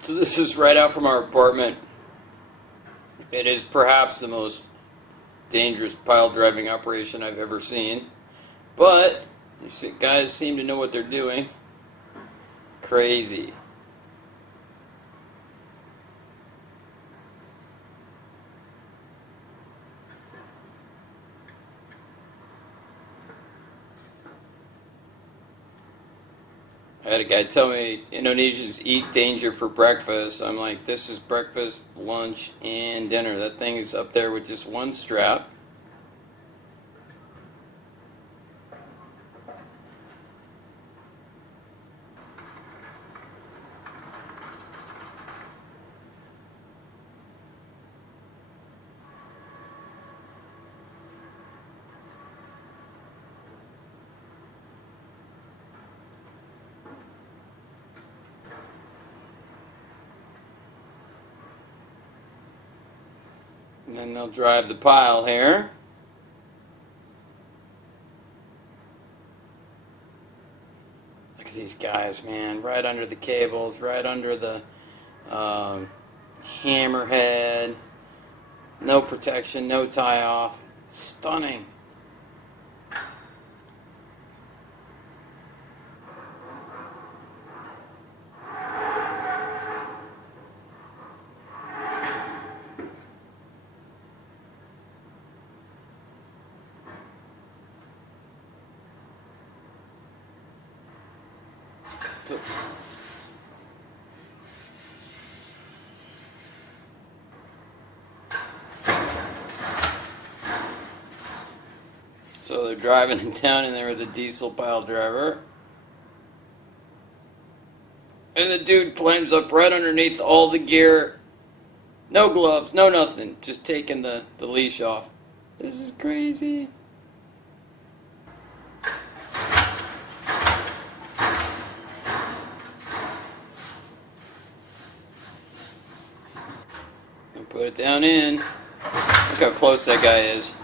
So this is right out from our apartment. It is perhaps the most dangerous pile driving operation I've ever seen. But these guys seem to know what they're doing. Crazy. I had a guy tell me Indonesians eat danger for breakfast. I'm like, this is breakfast, lunch, and dinner. That thing is up there with just one strap. And then they'll drive the pile here. Look at these guys, man. Right under the cables, right under the hammerhead. No protection, no tie off. Stunning. So they're driving down in there with a diesel pile driver. And the dude climbs up right underneath all the gear. No gloves, no nothing. Just taking the leash off. This is crazy. Put it down in. Look how close that guy is.